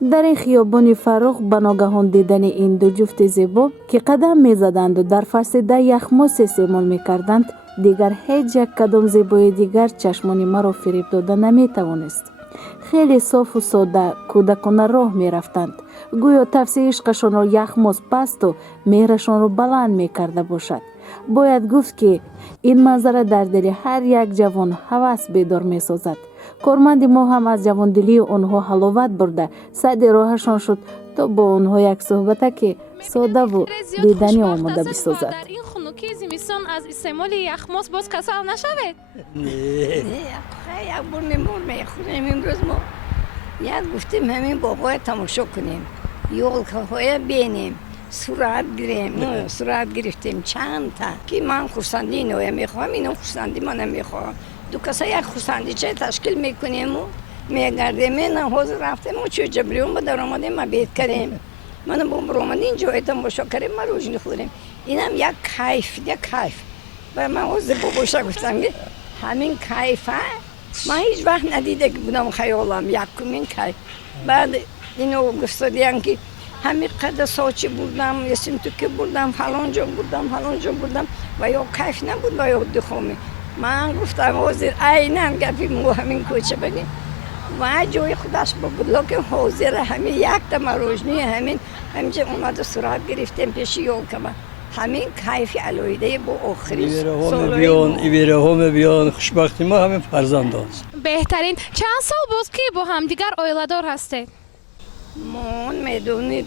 در این خیابان فروخ به ناگهان دیدن این دو جفت زیبا که قدم می زدند و در فصل یخماس استعمال می کردند، دیگر هیچ یک کدام زیبای دیگر چشمان مرا فریب داده نمی توانست. خیلی صاف و ساده کودکانه راه می رفتند. گویا تفس عشقشان را یخماس پست و مهرشان را بلند می کرده باشد. باید گفت که این منظره در دل هر یک جوان هوس بیدار می سازد. کارمند ما هم از جواندلی آنها حلاوت برده سعی راهشان شد تا با آنها یک صحبت که ساده و دیدنی آماده بسازد. در این خنکی زمستان از استعمال یخماس باز کسل نشود؟ نه یک بار نمور میخوریم. امروز ما یک گفتیم همین باقای تماشا کنیم، یولکه های بینیم، صورت گیریم. صورت گرفتیم چند تا که من خورسندی نویه میخواهم، اینا خورسندی من نمیخواهم. دو کسا یک خورسندی چه تشکیل میکنیم و میگردیم. من حاضر رفتیم و چه جبریون با در آمدیم ما بیت کریم. من با برآمدیم اینجا تماشا کردیم، ما روز نخوریم. اینم یک کیف و من حاضر باباشا گفتم که همین کیفه من هیچ وقت ندیده که بودم خیالم یکمین کیف. بعد اینو گفتادیم که همین قدر ساچی بردم، یسیم تو که بردم، فلان جا بردم و یا کیف نبود و یا دخومی. من گفتم حاضر اینم گفی مو همین کوچه بگیم و جای خودش با بود که حاضر همین یک تا روشنی همینجا اومد صورت گرفتیم پیشی یول که همین کیف علایده با آخری ایویره هم بیان خوشبختی ما همین فرزند هست. بهترین چند سال باز که با هم دیگر آیله‌دار هستید؟ من میدونید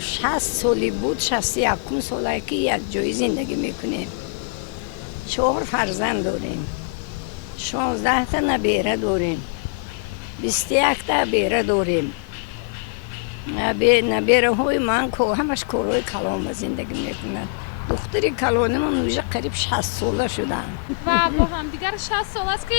60 سالی بود، 61 ساله که یک جای زندگی میکنیم. 4 فرزند داریم، 16 تا نبیره داریم، 21 تا بیره داریم. نبیره های من که همش کارهای کلان زندگی میکنند. دختری کلانی من اوجه قریب 60 ساله شدن و با هم دیگر 60 سال است که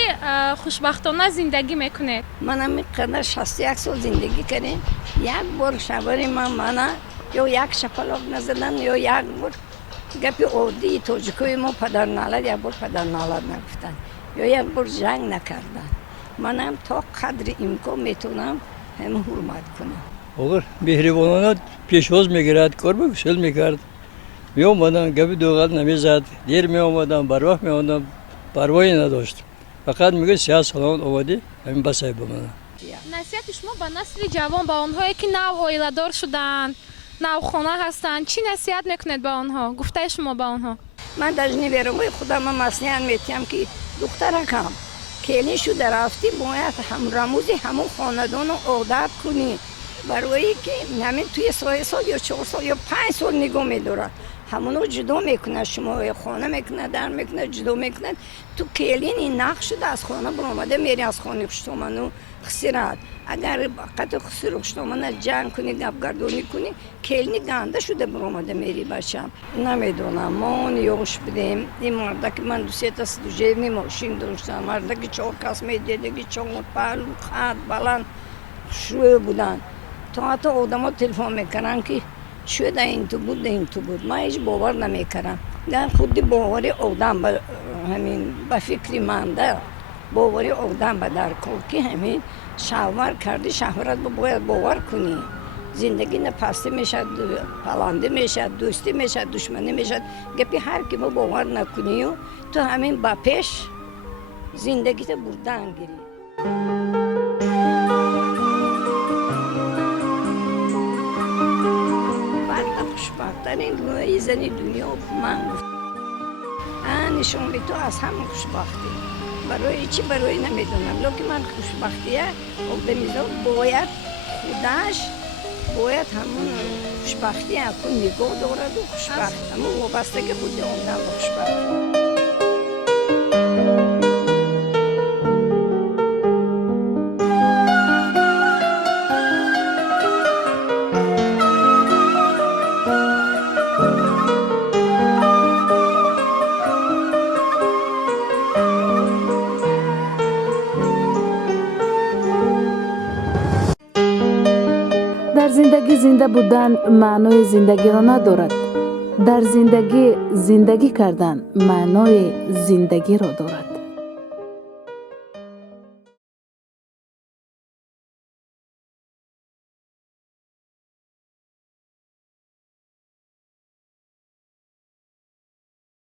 خوشبختانه زندگی میکنه. من هم اینقدر 61 سال زندگی کردیم. یک بار شباری من یا یک شپلاک نزدن یا یک بار گپی عادی تاجیکوی ما پدر نالد یک بار پدر نالد نگفتن یا یک بار جنگ نکردن. من هم تا قدر امکان میتونم هم حرمت کنم. اگر مهربانانه پیشواز میگرد کار بسیار میکرد. می آمدم گپی دوغل نمیزد، دیر می آمدم بر وقت می آمدم، پروایی نداشت. فقط میگه 30 سال آمدی همین بسای بمانم. نصیحت شما با نسل جوان، با آنهایی که نو آیله‌دار شدن، نو خانه هستن، چی نصیحت میکنید با آنها؟ گفته شما با آنها؟ من در نویرم خودم مسئله میتیم که دخترکم کلی شده رفتی باید هم رموزی همون خاندان رو عادت کنی، برای که همین توی 3 سال یا 4 سال یا 5 سال نگاه میدارد همونو جدا میکنه، شما خانه میکنه، در میکنه، جدا میکنه. تو کلین این نقش شده از خانه برآمده میری از خانه خشتامنو خسیرت. اگر قطع خسیر خشتامنو جنگ کنی گردونی کنی کلینی گنده شده برآمده میری بچم. نمیدونم ما نیوش بدیم. این مرده که من 2 تا جیبی ماشین داشتم، مرده که 4 کس میدیده که 4 پهلو خط بلند شروع بودن. تا حتی آدم ها تلفن میکنن که شده این تو بود. من هیچ باور نمیکنم. در خودی باوری آدم همین به فکری منده باوری آدم به در کل که همین شهور کردی شهورت باید باور کنی. زندگی نپستی میشد، پلنده میشد، دوستی میشد، دشمنی میشد. گپی هر کی ما باور نکنی و تو همین با پیش زندگی تو بردن گیری. خوشبخت‌ترین روی زنی دنیا من گفت. نشون به تو از همه خوشبختی. برای چی برای نمیدونم. لکه من خوشبختیه آدمیزا باید خودش باید همون خوشبختی اکن نگاه دارد و خوشبخت. همون وابسته که بوده آدم خوشبخت. در زندگی زنده بودن معنای زندگی را ندارد. در زندگی کردن معنای زندگی را دارد.